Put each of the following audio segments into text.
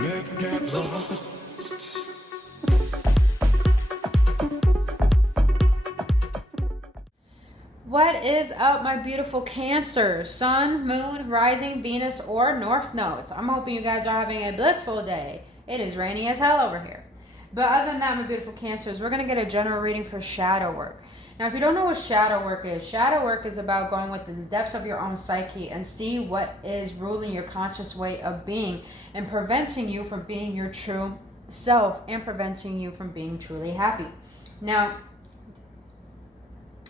Let's get lost. What is up, my beautiful Cancer? Sun, Moon, Rising, Venus, or North Nodes. I'm hoping you guys are having a blissful day. It is rainy as hell over here. But other than that, my beautiful Cancers, we're going to get a general reading for shadow work. Now, if you don't know what shadow work is about going within the depths of your own psyche and see what is ruling your conscious way of being and preventing you from being your true self and preventing you from being truly happy. Now,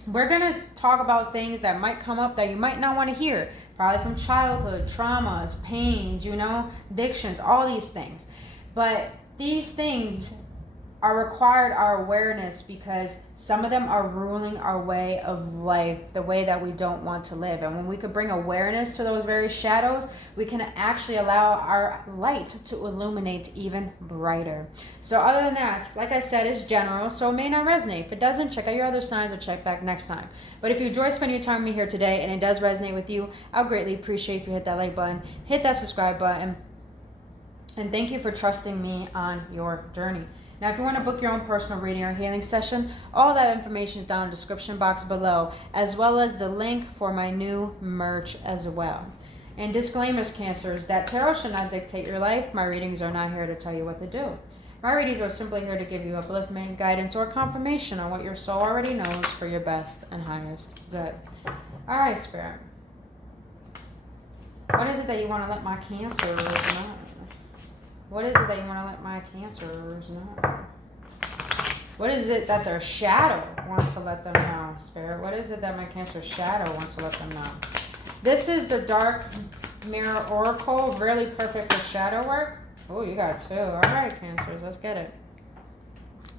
we're going to talk about things that might come up that you might not want to hear, probably from childhood, traumas, pains, addictions, all these things. But these things are required our awareness because some of them are ruling our way of life, the way that we don't want to live. And when we could bring awareness to those very shadows, we can actually allow our light to illuminate even brighter. So other than that, like I said, it's general, so it may not resonate. If it doesn't, check out your other signs or check back next time. But if you enjoy spending your time with me here today and it does resonate with you, I'll greatly appreciate if you hit that like button, hit that subscribe button, and thank you for trusting me on your journey. Now, if you want to book your own personal reading or healing session, all that information is down in the description box below, as well as the link for my new merch as well. And disclaimers, Cancers, that tarot should not dictate your life. My readings are not here to tell you what to do. My readings are simply here to give you upliftment, guidance, or confirmation on what your soul already knows for your best and highest good. All right, Spirit. What is it that you want to let my Cancers know? What is it that you want to let my Cancers know? What is it that their shadow wants to let them know, Spirit? What is it that my Cancer shadow wants to let them know? This is the Dark Mirror Oracle, really perfect for shadow work. Oh, you got two. All right, Cancers, let's get it.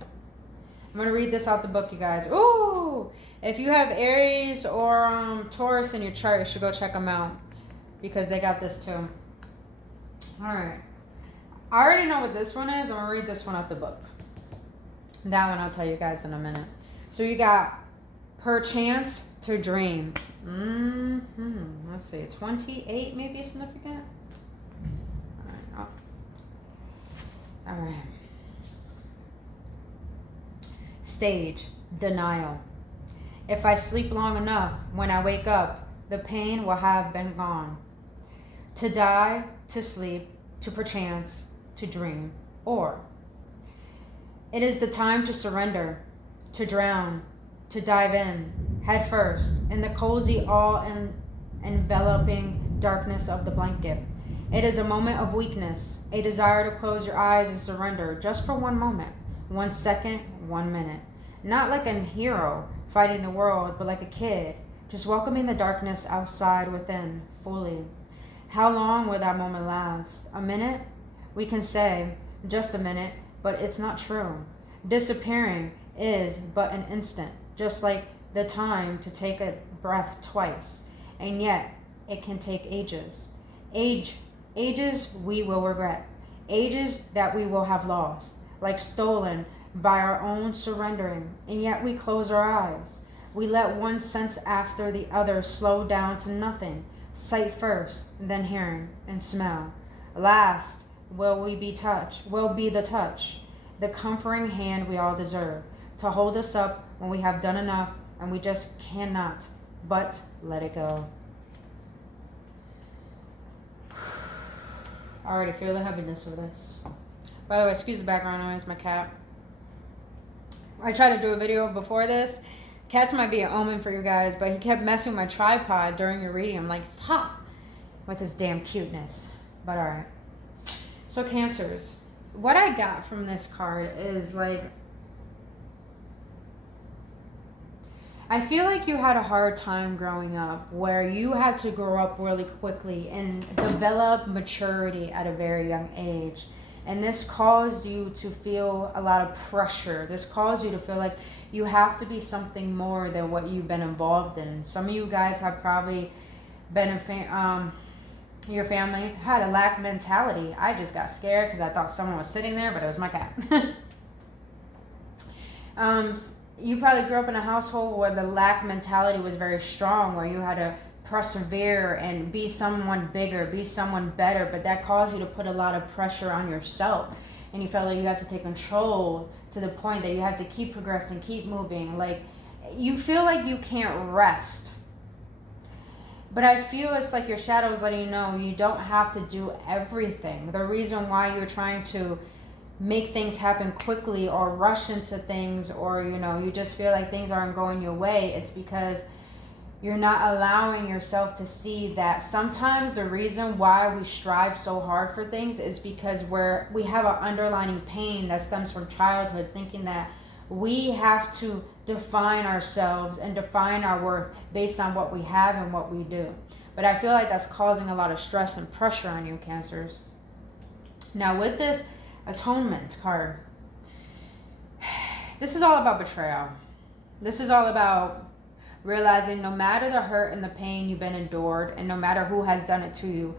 I'm going to read this out the book, you guys. Ooh! If you have Aries or Taurus in your chart, you should go check them out because they got this too. All right. I already know what this one is. I'm going to read this one out the book. That one I'll tell you guys in a minute. So you got perchance to dream. Let's see. 28 may be significant. All right. Stage. Denial. If I sleep long enough, when I wake up, the pain will have been gone. To die, to sleep, to perchance, to dream, or it is the time to surrender, to drown, to dive in, head first, in the cozy, all-enveloping darkness of the blanket. It is a moment of weakness, a desire to close your eyes and surrender just for 1 moment, 1 second, 1 minute. Not like a hero fighting the world, but like a kid, just welcoming the darkness outside within fully. How long will that moment last? A minute? We can say, just a minute, but it's not true. Disappearing is but an instant, just like the time to take a breath twice. And yet, it can take ages. Ages we will regret. Ages that we will have lost, like stolen by our own surrendering. And yet we close our eyes. We let one sense after the other slow down to nothing. Sight first, then hearing and smell. Last, will be the touch, the comforting hand we all deserve, to hold us up when we have done enough and we just cannot but let it go. I already feel the heaviness of this. By the way, excuse the background noise, my cat. I tried to do a video before this. Cats might be an omen for you guys, but he kept messing with my tripod during your reading. I'm like, stop with his damn cuteness. But all right. So Cancers, what I got from this card is like, I feel like you had a hard time growing up where you had to grow up really quickly and develop maturity at a very young age. And this caused you to feel a lot of pressure. This caused you to feel like you have to be something more than what you've been involved in. Some of you guys have probably been your family had a lack mentality. I just got scared because I thought someone was sitting there, but it was my cat. You probably grew up in a household where the lack mentality was very strong, where you had to persevere and be someone bigger, be someone better, but that caused you to put a lot of pressure on yourself. And you felt like you have to take control to the point that you have to keep progressing, keep moving. Like, you feel like you can't rest. But I feel it's like your shadow is letting you know you don't have to do everything. The reason why you're trying to make things happen quickly or rush into things, or you just feel like things aren't going your way, it's because you're not allowing yourself to see that sometimes the reason why we strive so hard for things is because we have an underlying pain that stems from childhood, thinking that we have to define ourselves and define our worth based on what we have and what we do. But I feel like that's causing a lot of stress and pressure on you, Cancers. Now with this atonement card, this is all about betrayal. This is all about realizing no matter the hurt and the pain you've been endured, and no matter who has done it to you,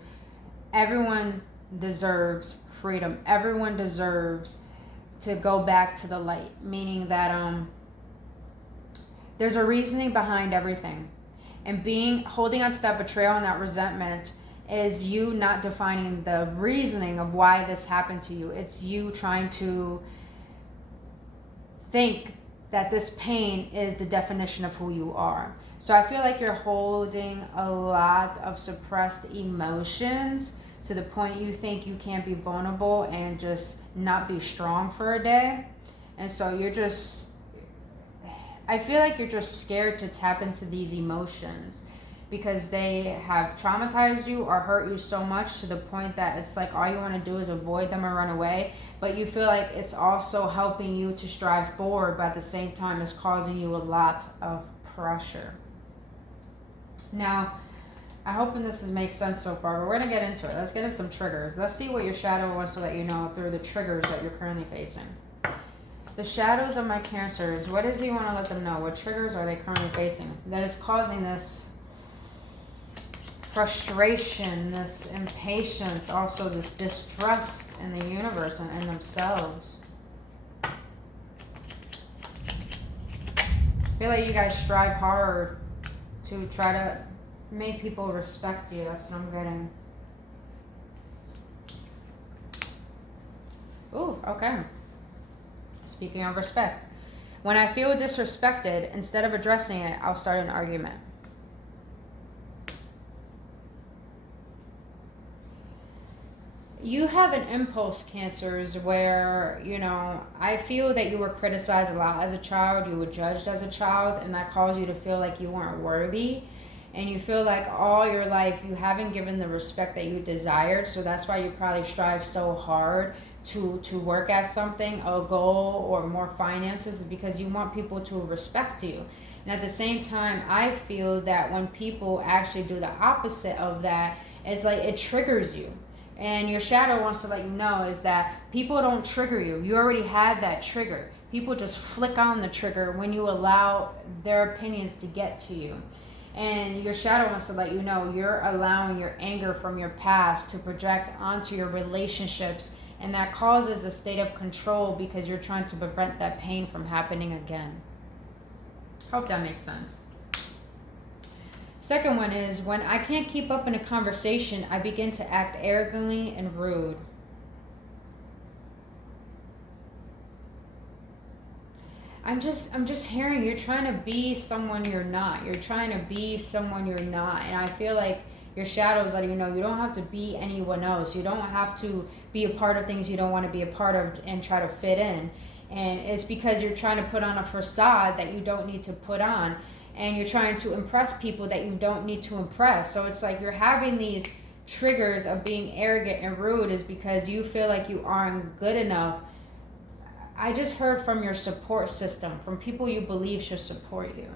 everyone deserves freedom. Everyone deserves to go back to the light, meaning that there's a reasoning behind everything. And holding on to that betrayal and that resentment is you not defining the reasoning of why this happened to you. It's you trying to think that this pain is the definition of who you are. So I feel like you're holding a lot of suppressed emotions to the point you think you can't be vulnerable and just not be strong for a day. And so I feel like you're just scared to tap into these emotions because they have traumatized you or hurt you so much to the point that it's like all you want to do is avoid them or run away. But you feel like it's also helping you to strive forward, but at the same time it's causing you a lot of pressure. Now, I hope this makes sense so far, but we're going to get into it. Let's get into some triggers. Let's see what your shadow wants to let you know through the triggers that you're currently facing. The shadows of my Cancers, what does he want to let them know? What triggers are they currently facing that is causing this frustration, this impatience, also this distrust in the universe and in themselves? I feel like you guys strive hard to try to make people respect you. That's what I'm getting. Ooh, okay. Speaking of respect, when I feel disrespected, instead of addressing it, I'll start an argument. You have an impulse, Cancers, where, I feel that you were criticized a lot as a child, you were judged as a child, and that caused you to feel like you weren't worthy. And you feel like all your life you haven't given the respect that you desired, so that's why you probably strive so hard to work at something, a goal, or more finances, is because you want people to respect you. And at the same time, I feel that when people actually do the opposite of that, it's like it triggers you. And your shadow wants to let you know is that people don't trigger you. You already had that trigger. People just flick on the trigger when you allow their opinions to get to you. And your shadow wants to let you know you're allowing your anger from your past to project onto your relationships, and that causes a state of control because you're trying to prevent that pain from happening again. Hope that makes sense. Second one is, when I can't keep up in a conversation, I begin to act arrogantly and rude. I'm just hearing you're trying to be someone you're not. You're trying to be someone you're not. And I feel like your shadow is letting you know you don't have to be anyone else. You don't have to be a part of things you don't want to be a part of and try to fit in. And it's because you're trying to put on a facade that you don't need to put on. And you're trying to impress people that you don't need to impress. So it's like you're having these triggers of being arrogant and rude is because you feel like you aren't good enough. I just heard from your support system, from people you believe should support you.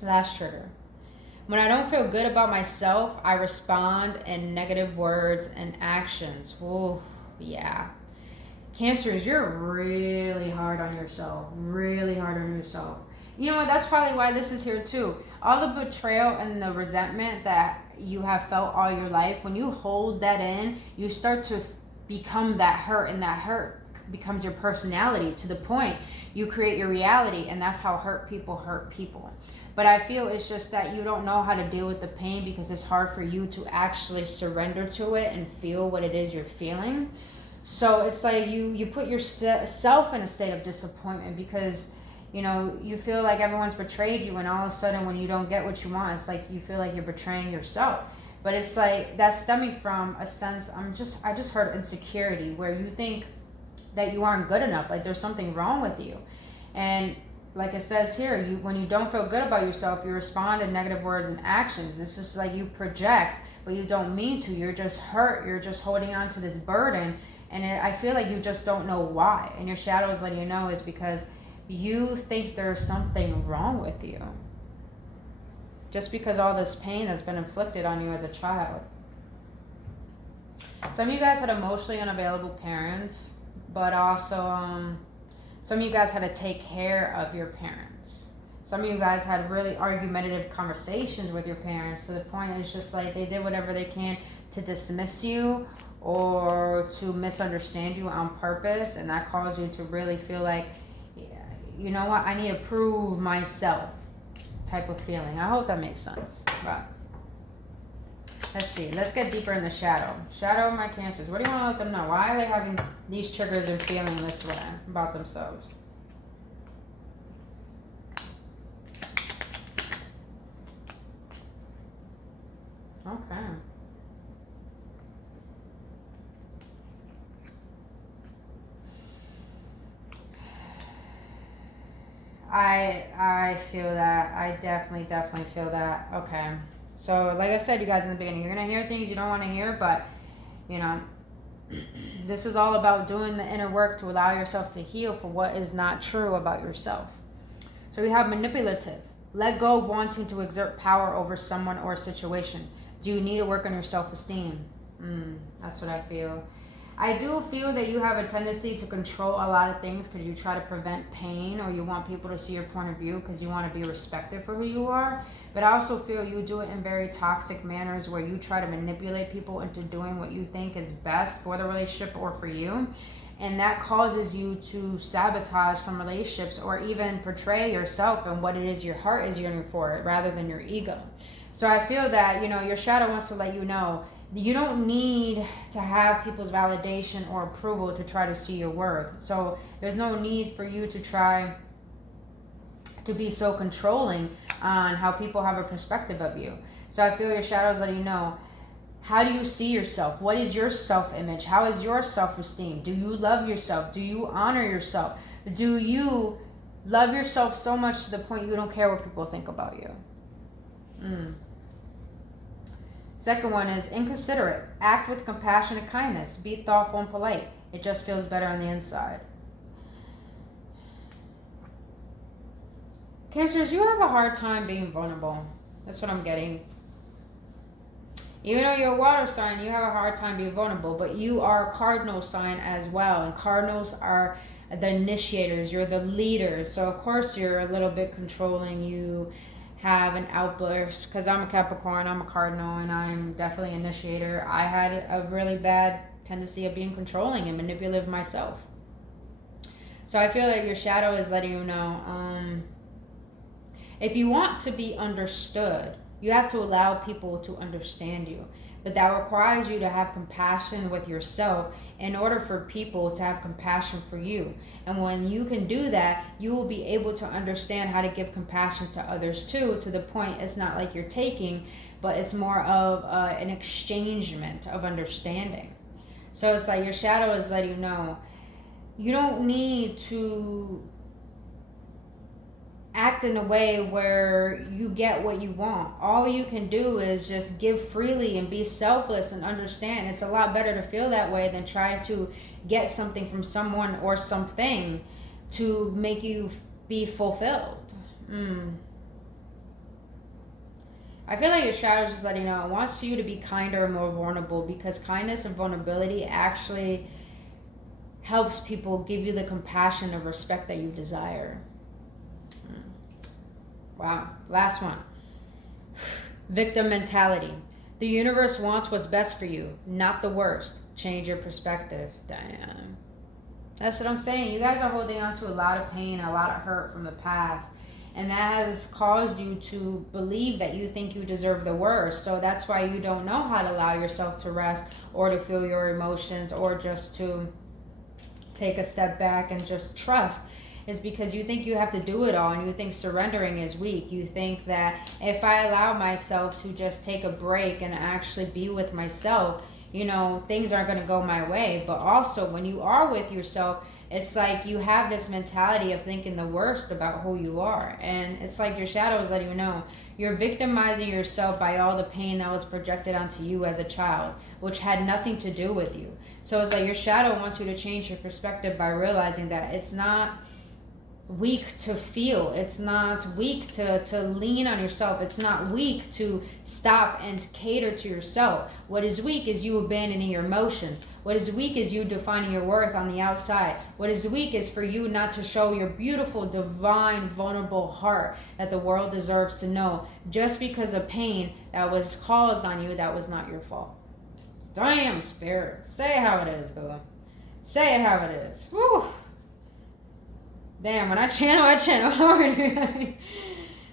Last trigger. When I don't feel good about myself, I respond in negative words and actions. Ooh, yeah. Cancers, you're really hard on yourself. Really hard on yourself. You know what? That's probably why this is here too. All the betrayal and the resentment that you have felt all your life, when you hold that in, you start to become that hurt, and that hurt becomes your personality to the point you create your reality, and that's how hurt people. But I feel it's just that you don't know how to deal with the pain because it's hard for you to actually surrender to it and feel what it is you're feeling. So it's like you put yourself in a state of disappointment because you feel like everyone's betrayed you, and all of a sudden when you don't get what you want, it's like you feel like you're betraying yourself. But it's like that's stemming from a sense, I just heard insecurity, where you think that you aren't good enough, like there's something wrong with you. And like it says here, when you don't feel good about yourself, you respond in negative words and actions. It's just like you project, but you don't mean to. You're just hurt. You're just holding on to this burden. And I feel like you just don't know why. And your shadow is letting you know is because you think there's something wrong with you. Just because all this pain has been inflicted on you as a child. Some of you guys had emotionally unavailable parents, but also some of you guys had to take care of your parents. Some of you guys had really argumentative conversations with your parents to the point it's just like they did whatever they can to dismiss you or to misunderstand you on purpose, and that caused you to really feel like, you know what, I need to prove myself type of feeling. I hope that makes sense. But let's see. Let's get deeper in the shadow. Shadow of my Cancers. What do you want to let them know? Why are they having these triggers and feeling this way about themselves? Okay. I feel that. I definitely feel that. Okay. So, like I said, you guys in the beginning, you're going to hear things you don't want to hear, but, this is all about doing the inner work to allow yourself to heal for what is not true about yourself. So we have manipulative. Let go of wanting to exert power over someone or a situation. Do you need to work on your self-esteem? That's what I feel. I do feel that you have a tendency to control a lot of things because you try to prevent pain, or you want people to see your point of view because you want to be respected for who you are. But I also feel you do it in very toxic manners where you try to manipulate people into doing what you think is best for the relationship or for you. And that causes you to sabotage some relationships or even portray yourself and what it is your heart is yearning for rather than your ego. So I feel that, your shadow wants to let you know you don't need to have people's validation or approval to try to see your worth. So there's no need for you to try to be so controlling on how people have a perspective of you. So I feel your shadows letting you know, how do you see yourself? What is your self-image? How is your self-esteem? Do you love yourself? Do you honor yourself? Do you love yourself so much to the point you don't care what people think about you? Second one is inconsiderate. Act with compassion and kindness. Be thoughtful and polite. It just feels better on the inside. Cancers, you have a hard time being vulnerable. That's what I'm getting. Even though you're a water sign, you have a hard time being vulnerable, but you are a cardinal sign as well. And cardinals are the initiators. You're the leaders. So, of course, you're a little bit controlling. You have an outburst because I'm a Capricorn, I'm a cardinal, and I'm definitely an initiator. I had a really bad tendency of being controlling and manipulative myself. So I feel like your shadow is letting you know, if you want to be understood, you have to allow people to understand you. But that requires you to have compassion with yourself in order for people to have compassion for you. And when you can do that, you will be able to understand how to give compassion to others too, to the point it's not like you're taking, but it's more of an exchangement of understanding. So it's like your shadow is letting you know, you don't need to act in a way where you get what you want. All you can do is just give freely and be selfless and understand. It's a lot better to feel that way than try to get something from someone or something to make you be fulfilled. I feel like your shadow is just letting you know it wants you to be kinder and more vulnerable, because kindness and vulnerability actually helps people give you the compassion and respect that you desire. Wow. Last one. Victim mentality. The universe wants what's best for you, not the worst. Change your perspective. Damn. That's what I'm saying. You guys are holding on to a lot of pain, a lot of hurt from the past. And that has caused you to believe that you think you deserve the worst. So that's why you don't know how to allow yourself to rest or to feel your emotions or just to take a step back and just trust. Is because you think you have to do it all, and you think surrendering is weak. You think that if I allow myself to just take a break and actually be with myself, things aren't going to go my way. But also, when you are with yourself, it's like you have this mentality of thinking the worst about who you are. And it's like your shadow is letting you know you're victimizing yourself by all the pain that was projected onto you as a child, which had nothing to do with you. So it's like your shadow wants you to change your perspective by realizing that it's not weak to feel. It's not weak to lean on yourself. It's not weak to stop and cater to yourself. What is weak is you abandoning your emotions. What is weak is you defining your worth on the outside. What is weak is for you not to show your beautiful, divine, vulnerable heart that the world deserves to know, just because of pain that was caused on you that was not your fault. Damn, Spirit. Say it how it is, boo. Say it how it is. Woo! Damn, when I channel hard.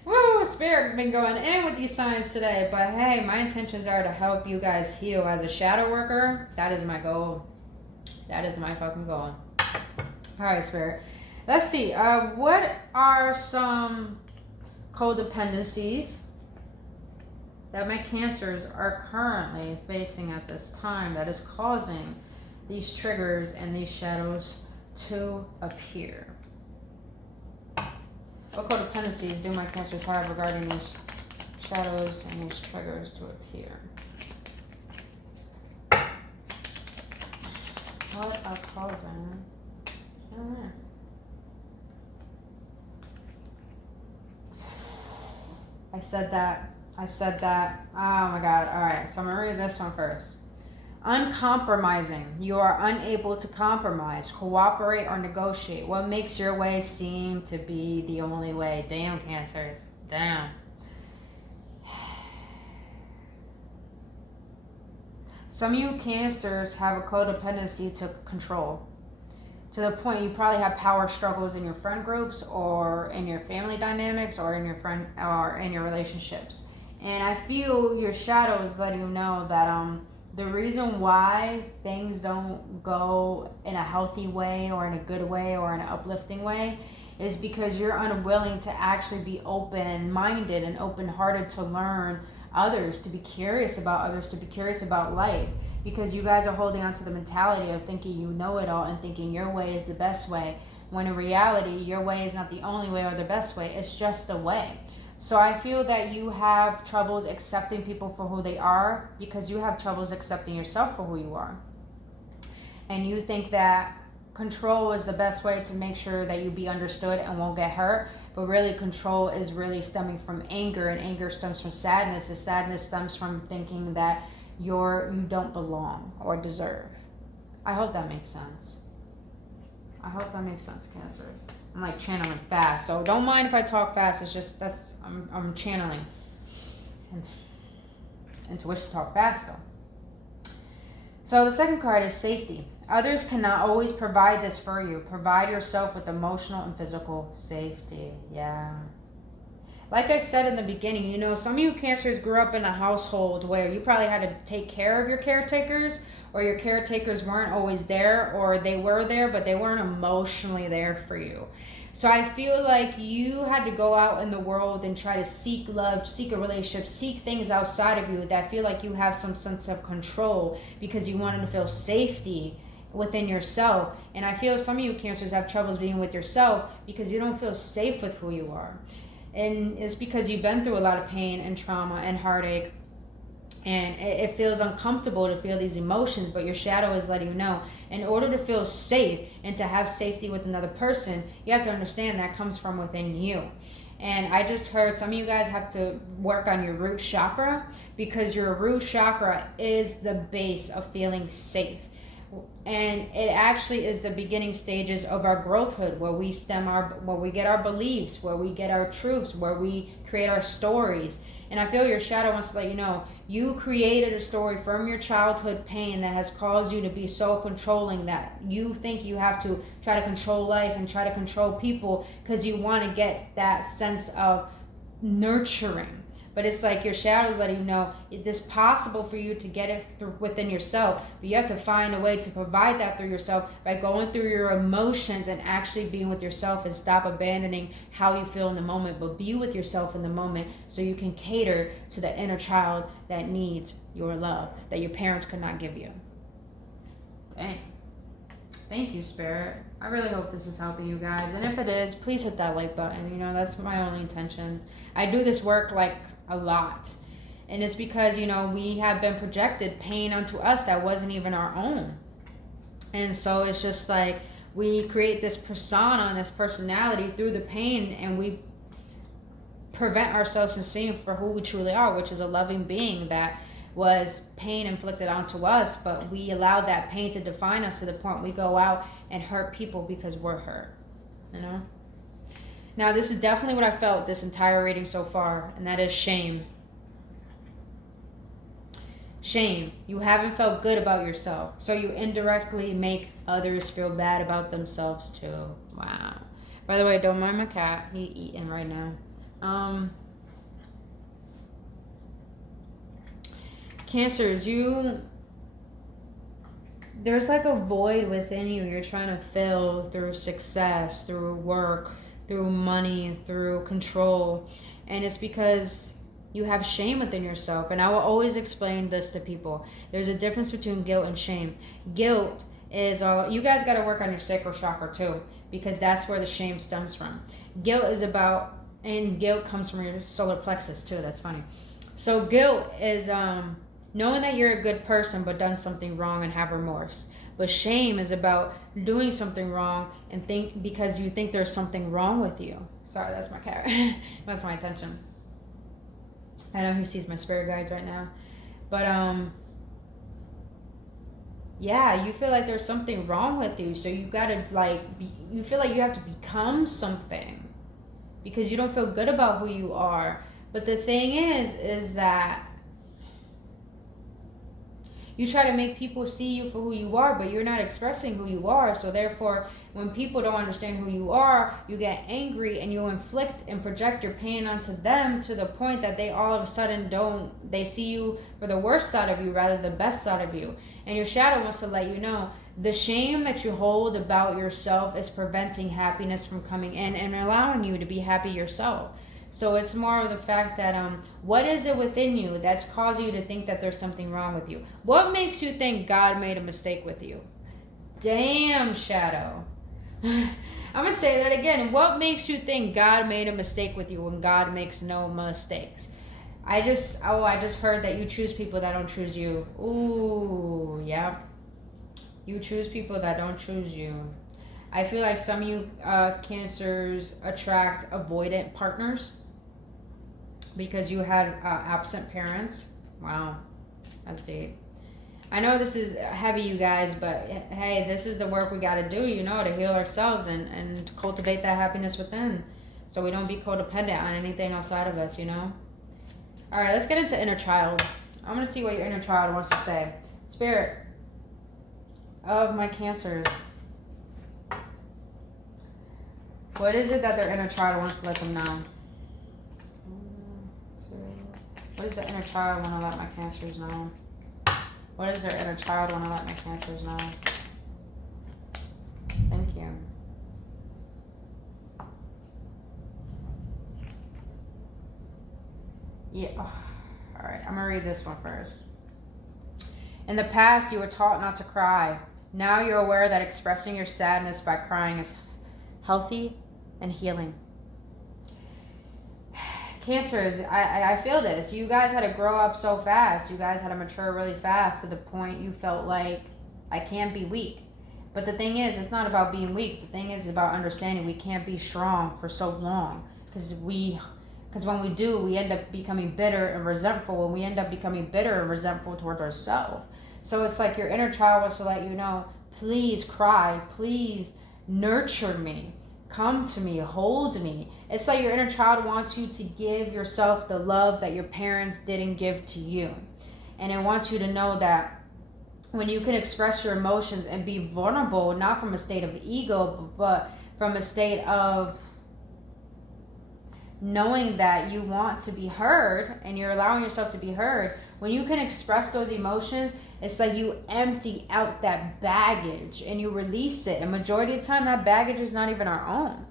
Woo, Spirit been going in with these signs today. But hey, my intentions are to help you guys heal. As a shadow worker, that is my goal. That is my fucking goal. Alright, Spirit. Let's see. What are some codependencies that my Cancers are currently facing at this time that is causing these triggers and these shadows to appear? What codependencies do my Cancers have regarding these shadows and these triggers to appear? What are causing? I don't know. I said that. Oh my God. All right. So I'm going to read this one first. Uncompromising. You are unable to compromise, cooperate, or negotiate. What makes your way seem to be the only way? Damn, Cancers. Damn. Some of you Cancers have a codependency to control. To the point you probably have power struggles in your friend groups or in your family dynamics or in your relationships. And I feel your shadow is letting you know that the reason why things don't go in a healthy way or in a good way or in an uplifting way is because you're unwilling to actually be open-minded and open-hearted to learn others, to be curious about others, to be curious about life. Because you guys are holding on to the mentality of thinking you know it all and thinking your way is the best way, when in reality, your way is not the only way or the best way. It's just the way. So I feel that you have troubles accepting people for who they are because you have troubles accepting yourself for who you are. And you think that control is the best way to make sure that you be understood and won't get hurt. But really, control is really stemming from anger, and anger stems from sadness. And sadness stems from thinking that you don't belong or deserve. I hope that makes sense. Cancers. I'm like channeling fast, so don't mind if I talk fast. It's just I'm channeling. And intuition talk fast though. So the second card is safety. Others cannot always provide this for you. Provide yourself with emotional and physical safety. Yeah. Like I said in the beginning, some of you Cancers grew up in a household where you probably had to take care of your caretakers, or your caretakers weren't always there, or they were there, but they weren't emotionally there for you. So I feel like you had to go out in the world and try to seek love, seek a relationship, seek things outside of you that feel like you have some sense of control because you wanted to feel safety within yourself. And I feel some of you Cancers have troubles being with yourself because you don't feel safe with who you are. And it's because you've been through a lot of pain and trauma and heartache, and it feels uncomfortable to feel these emotions, but your shadow is letting you know, in order to feel safe and to have safety with another person, you have to understand that comes from within you. And I just heard some of you guys have to work on your root chakra, because your root chakra is the base of feeling safe. And it actually is the beginning stages of our growthhood, where we get our beliefs, where we get our truths, where we create our stories. And I feel your shadow wants to let you know, you created a story from your childhood pain that has caused you to be so controlling that you think you have to try to control life and try to control people because you want to get that sense of nurturing. But it's like your shadow's letting you know it is possible for you to get it through within yourself, but you have to find a way to provide that through yourself by going through your emotions and actually being with yourself, and stop abandoning how you feel in the moment, but be with yourself in the moment so you can cater to the inner child that needs your love that your parents could not give you. Dang. Thank you, Spirit. I really hope this is helping you guys. And if it is, please hit that like button. You know, that's my only intentions. I do this work like a lot. And it's because, you know, we have been projected pain onto us that wasn't even our own. And so it's just like we create this persona and this personality through the pain, and we prevent ourselves from seeing for who we truly are, which is a loving being that was pain inflicted onto us, but we allowed that pain to define us to the point we go out and hurt people because we're hurt, you know? Now, this is definitely what I felt this entire reading so far, and that is shame. Shame. You haven't felt good about yourself, so you indirectly make others feel bad about themselves too. Wow. By the way, don't mind my cat. He's eating right now. Cancers, there's like a void within you you're trying to fill through success, through work, through money, through control. And it's because you have shame within yourself. And I will always explain this to people. There's a difference between guilt and shame. Guilt is you guys got to work on your sacral chakra too, because that's where the shame stems from. Guilt is about, and guilt comes from your solar plexus too. That's funny. So guilt is knowing that you're a good person but done something wrong and have remorse. But shame is about doing something wrong and because you think there's something wrong with you. Sorry, that's my cat. That's my attention. I know he sees my spirit guides right now. But yeah, you feel like there's something wrong with you. So you gotta you feel like you have to become something because you don't feel good about who you are. But the thing is that you try to make people see you for who you are, but you're not expressing who you are. So therefore, when people don't understand who you are, you get angry and you inflict and project your pain onto them to the point that they all of a sudden they see you for the worst side of you rather than the best side of you. And your shadow wants to let you know the shame that you hold about yourself is preventing happiness from coming in and allowing you to be happy yourself. So it's more of the fact that what is it within you that's causing you to think that there's something wrong with you? What makes you think God made a mistake with you? Damn, shadow. I'm going to say that again. What makes you think God made a mistake with you when God makes no mistakes? I just heard that you choose people that don't choose you. Ooh, yeah. You choose people that don't choose you. I feel like some of you Cancers attract avoidant partners because you had absent parents. Wow, that's deep. I know this is heavy, you guys, but hey, this is the work we got to do, you know, to heal ourselves and cultivate that happiness within so we don't be codependent on anything outside of us, you know? All right, let's get into inner child. I'm going to see what your inner child wants to say. Spirit of my Cancers. What is it that their inner child wants to let them know? What does the inner child want to let my Cancers know? What does their inner child want to let my Cancers know? Thank you. Yeah. Oh, all right, I'm going to read this one first. In the past, you were taught not to cry. Now you're aware that expressing your sadness by crying is healthy and healing. Cancers, I feel this. You guys had to grow up so fast. You guys had to mature really fast to the point you felt like, I can't be weak. But the thing is, it's not about being weak. The thing is about understanding we can't be strong for so long. Because when we do, we end up becoming bitter and resentful. And we end up becoming bitter and resentful towards ourselves. So it's like your inner child wants to let you know, please cry. Please nurture me. come to me, hold me. It's like your inner child wants you to give yourself the love that your parents didn't give to you. And it wants you to know that when you can express your emotions and be vulnerable, not from a state of ego, but from a state of knowing that you want to be heard and you're allowing yourself to be heard, when you can express those emotions, it's like you empty out that baggage and you release it. And majority of the time, that baggage is not even our own.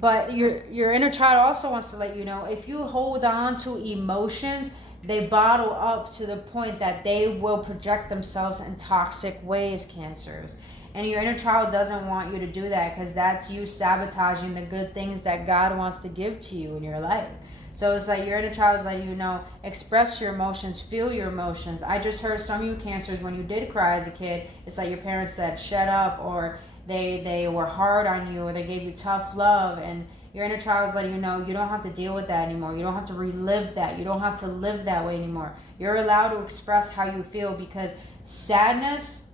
But your inner child also wants to let you know, if you hold on to emotions, they bottle up to the point that they will project themselves in toxic ways, Cancers. And your inner child doesn't want you to do that, because that's you sabotaging the good things that God wants to give to you in your life. So it's like your inner child is letting you know, express your emotions, feel your emotions. I just heard some of you Cancers, when you did cry as a kid, it's like your parents said, shut up, or they were hard on you, or they gave you tough love. And your inner child is letting you know, you don't have to deal with that anymore. You don't have to relive that. You don't have to live that way anymore. You're allowed to express how you feel, because sadness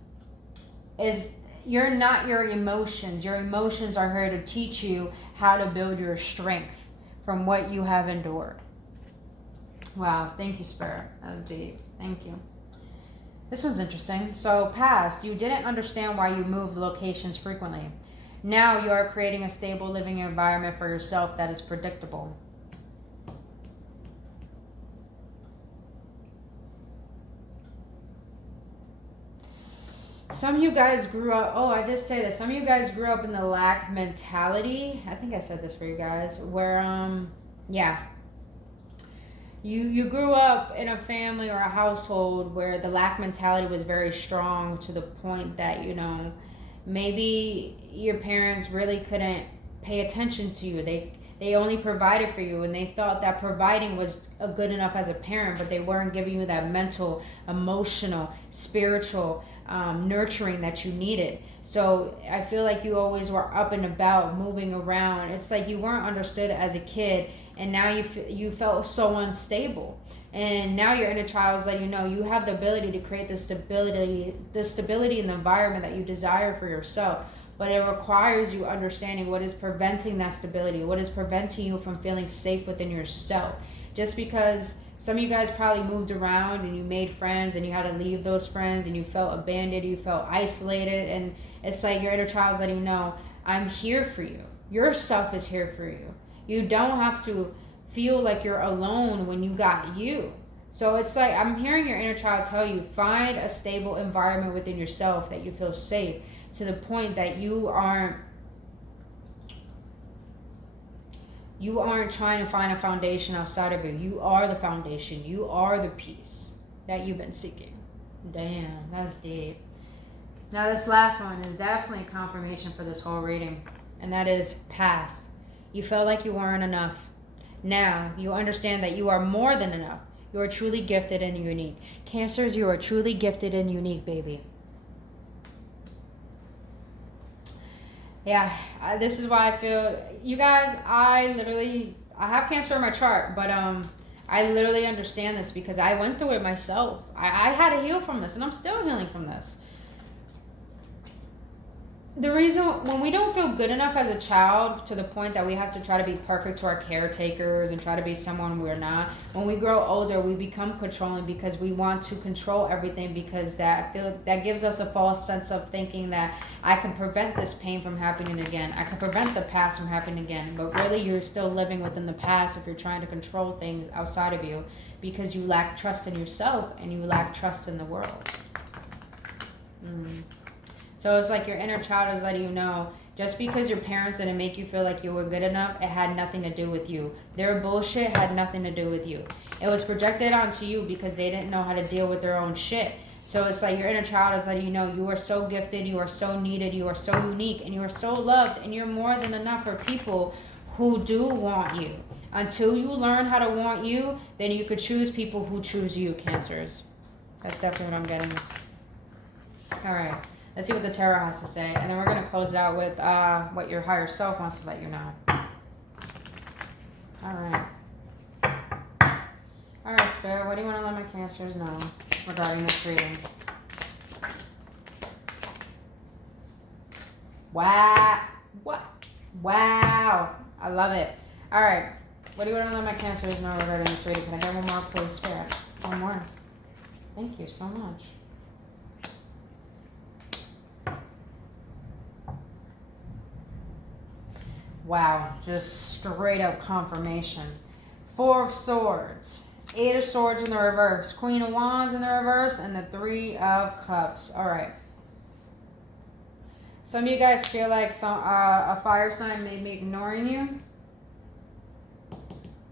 is... You're not your emotions. Your emotions are here to teach you how to build your strength from what you have endured. Wow. Thank you, Spirit. That was deep. Thank you. This one's interesting. So, past, you didn't understand why you moved locations frequently. Now you are creating a stable living environment for yourself that is predictable. Some of you guys grew up, I did say this, some of you guys grew up in the lack mentality. I think I said this for you guys, where, you grew up in a family or a household where the lack mentality was very strong, to the point that, maybe your parents really couldn't pay attention to you. They only provided for you, and they thought that providing was good enough as a parent, but they weren't giving you that mental, emotional, spiritual nurturing that you needed. So I feel like you always were up and about, moving around. It's like you weren't understood as a kid, and now you felt so unstable. And now your inner child is letting you know, you have the ability to create the stability in the environment that you desire for yourself. But it requires you understanding what is preventing that stability, what is preventing you from feeling safe within yourself. Just because some of you guys probably moved around and you made friends and you had to leave those friends and you felt abandoned, you felt isolated, and it's like your inner child is letting you know, I'm here for you. Yourself is here for you. You don't have to feel like you're alone when you got you. So it's like, I'm hearing your inner child tell you, find a stable environment within yourself that you feel safe, to the point that you aren't trying to find a foundation outside of you. You are the foundation. You are the peace that you've been seeking. Damn, that's deep. Now this last one is definitely confirmation for this whole reading, and that is past. You felt like you weren't enough. Now you understand that you are more than enough. You are truly gifted and unique. Cancers, you are truly gifted and unique, baby. Yeah, this is why I feel, you guys, I have Cancer in my chart, but I literally understand this, because I went through it myself. I had to heal from this, and I'm still healing from this. The reason, when we don't feel good enough as a child, to the point that we have to try to be perfect to our caretakers and try to be someone we're not, when we grow older, we become controlling, because we want to control everything, because that gives us a false sense of thinking that I can prevent this pain from happening again. I can prevent the past from happening again. But really, you're still living within the past if you're trying to control things outside of you, because you lack trust in yourself and you lack trust in the world. So it's like your inner child is letting you know, just because your parents didn't make you feel like you were good enough, it had nothing to do with you. Their bullshit had nothing to do with you. It was projected onto you because they didn't know how to deal with their own shit. So it's like your inner child is letting you know, you are so gifted, you are so needed, you are so unique, and you are so loved, and you're more than enough for people who do want you. Until you learn how to want you, then you could choose people who choose you, Cancers. That's definitely what I'm getting. All right. Let's see what the tarot has to say. And then we're going to close it out with what your higher self wants to let you know. All right. All right, Spirit. What do you want to let my Cancers know regarding this reading? What? Wow. I love it. All right. What do you want to let my Cancers know regarding this reading? Can I get one more, please, Spirit? One more. Thank you so much. Wow. Just straight up confirmation. Four of Swords. Eight of Swords in the reverse. Queen of Wands in the reverse. And the Three of Cups. All right. Some of you guys feel like a fire sign may be ignoring you.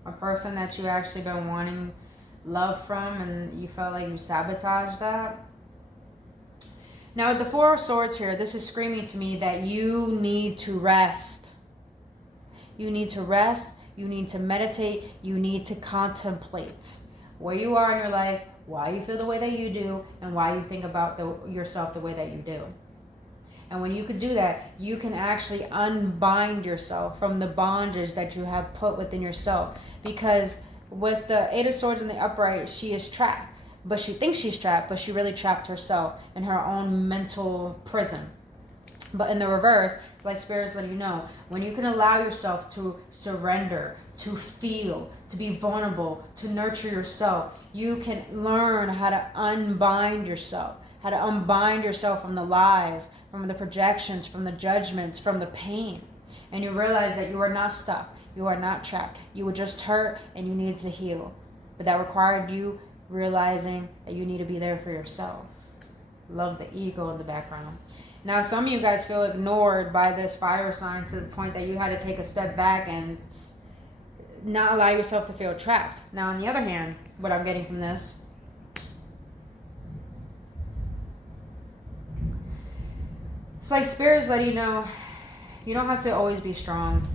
A person that you actually been wanting love from and you felt like you sabotaged that. Now with the Four of Swords here, this is screaming to me that you need to rest. You need to rest. You need to meditate. You need to contemplate where you are in your life, why you feel the way that you do, and why you think about yourself the way that you do. And when you could do that, you can actually unbind yourself from the bondage that you have put within yourself. Because with the Eight of Swords in the upright, she is trapped. But she thinks she's trapped, but she really trapped herself in her own mental prison. But in the reverse, like Spirit's letting you know, when you can allow yourself to surrender, to feel, to be vulnerable, to nurture yourself, you can learn how to unbind yourself. How to unbind yourself from the lies, from the projections, from the judgments, from the pain. And you realize that you are not stuck. You are not trapped. You were just hurt and you needed to heal. But that required you realizing that you need to be there for yourself. Love the ego in the background. Now, some of you guys feel ignored by this fire sign to the point that you had to take a step back and not allow yourself to feel trapped. Now, on the other hand, what I'm getting from this, it's like Spirit is letting you know you don't have to always be strong.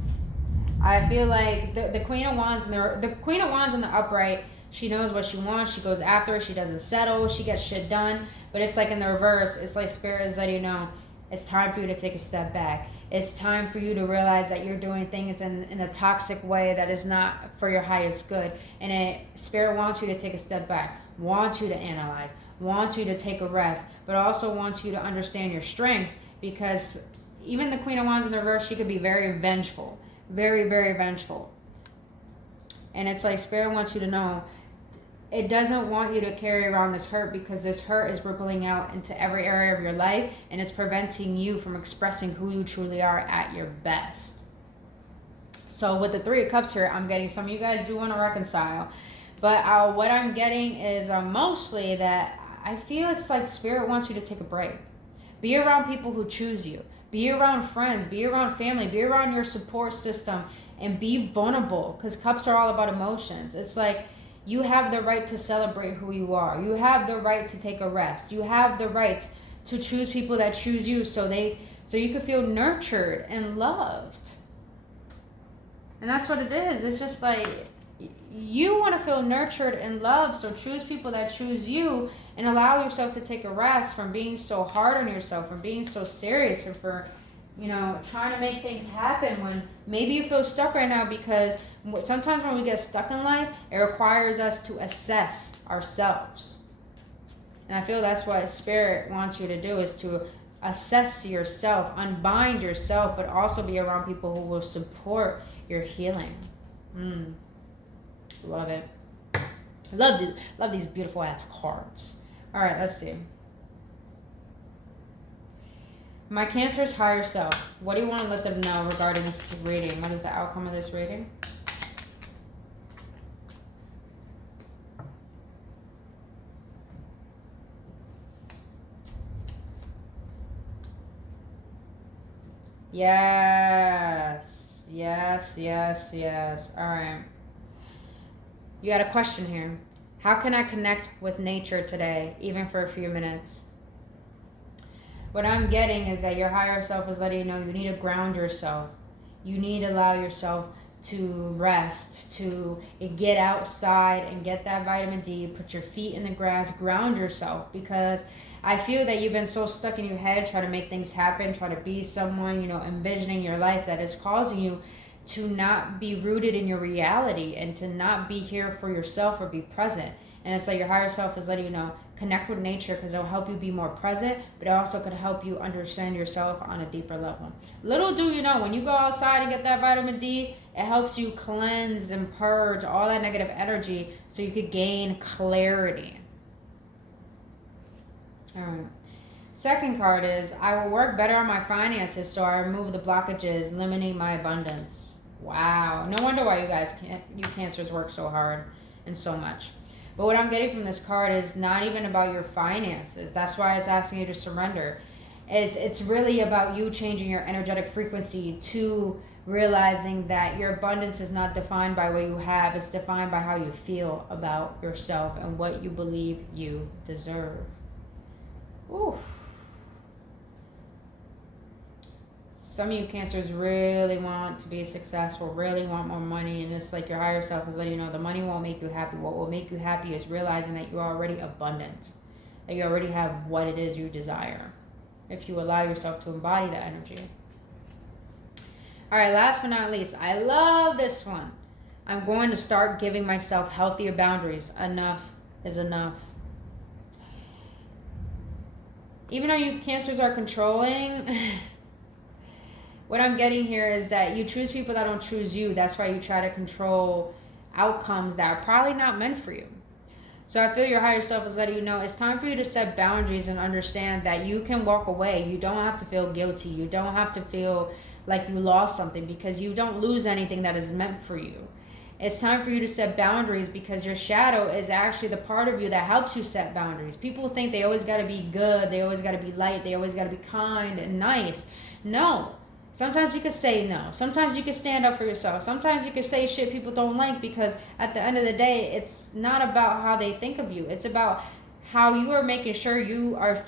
I feel like the Queen of Wands and the Queen of Wands in the upright, she knows what she wants. She goes after it. She doesn't settle. She gets shit done. But it's like in the reverse. It's like Spirit is letting you know it's time for you to take a step back. It's time for you to realize that you're doing things in a toxic way that is not for your highest good. And Spirit wants you to take a step back, wants you to analyze, wants you to take a rest, but also wants you to understand your strengths. Because even the Queen of Wands in the reverse, she could be very vengeful. Very, very vengeful. And it's like Spirit wants you to know it doesn't want you to carry around this hurt, because this hurt is rippling out into every area of your life and it's preventing you from expressing who you truly are at your best. So with the Three of Cups here, I'm getting some of you guys do want to reconcile. But what I'm getting is mostly that I feel it's like Spirit wants you to take a break. Be around people who choose you. Be around friends. Be around family. Be around your support system. And be vulnerable. Because cups are all about emotions. It's like you have the right to celebrate who you are. You have the right to take a rest. You have the right to choose people that choose you so you can feel nurtured and loved. And that's what it is. It's just like you want to feel nurtured and loved, so choose people that choose you and allow yourself to take a rest from being so hard on yourself, from being so serious, and for, trying to make things happen when maybe you feel stuck right now. Because sometimes when we get stuck in life, it requires us to assess ourselves. And I feel that's what Spirit wants you to do, is to assess yourself, unbind yourself, but also be around people who will support your healing. Love it. Love these beautiful ass cards. All right, let's see. My Cancer's higher self. What do you want to let them know regarding this reading? What is the outcome of this reading? Yes. Yes, yes, yes. All right. You got a question here. How can I connect with nature today, even for a few minutes? What I'm getting is that your higher self is letting you know you need to ground yourself. You need to allow yourself to rest, to get outside and get that vitamin D, put your feet in the grass, ground yourself. Because I feel that you've been so stuck in your head trying to make things happen, trying to be someone, envisioning your life, that is causing you to not be rooted in your reality and to not be here for yourself or be present. And it's like your higher self is letting you know, connect with nature because it'll help you be more present, but it also could help you understand yourself on a deeper level. Little do you know, when you go outside and get that vitamin D, it helps you cleanse and purge all that negative energy so you could gain clarity. All right. Second card is, I will work better on my finances so I remove the blockages, eliminate my abundance. Wow. No wonder why you Cancers work so hard and so much. But what I'm getting from this card is not even about your finances. That's why it's asking you to surrender. It's really about you changing your energetic frequency to realizing that your abundance is not defined by what you have. It's defined by how you feel about yourself and what you believe you deserve. Oof. Some of you Cancers really want to be successful, really want more money, and it's like your higher self is letting you know the money won't make you happy. What will make you happy is realizing that you're already abundant, that you already have what it is you desire, if you allow yourself to embody that energy. All right, last but not least, I love this one. I'm going to start giving myself healthier boundaries. Enough is enough. Even though you Cancers are controlling, what I'm getting here is that you choose people that don't choose you. That's why you try to control outcomes that are probably not meant for you. So I feel your higher self is letting you know it's time for you to set boundaries and understand that you can walk away. You don't have to feel guilty. You don't have to feel like you lost something, because you don't lose anything that is meant for you. It's time for you to set boundaries because your shadow is actually the part of you that helps you set boundaries. People think they always got to be good. They always got to be light. They always got to be kind and nice. No. Sometimes you can say no. Sometimes you can stand up for yourself. Sometimes you can say shit people don't like, because at the end of the day, it's not about how they think of you. It's about how you are making sure you are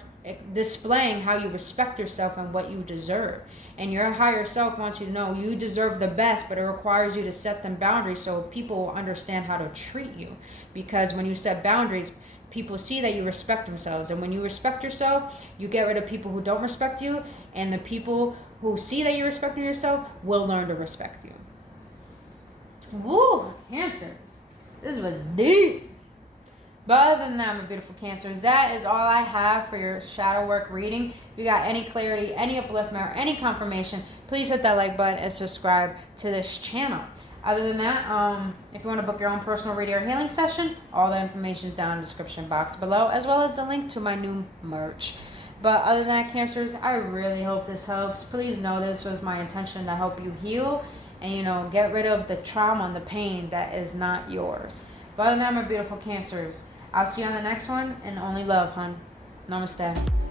displaying how you respect yourself and what you deserve. And your higher self wants you to know you deserve the best, but it requires you to set them boundaries so people will understand how to treat you. Because when you set boundaries, people see that you respect themselves. And when you respect yourself, you get rid of people who don't respect you, and the people who see that you're respecting yourself will learn to respect you. Woo, Cancers. This was deep. But other than that, my beautiful Cancers, that is all I have for your shadow work reading. If you got any clarity, any upliftment, or any confirmation, please hit that like button and subscribe to this channel. Other than that, if you want to book your own personal reading or healing session, all the information is down in the description box below, as well as the link to my new merch. But other than that, Cancers, I really hope this helps. Please know this was my intention to help you heal and, get rid of the trauma and the pain that is not yours. But other than that, my beautiful Cancers, I'll see you on the next one, and only love, hun. Namaste.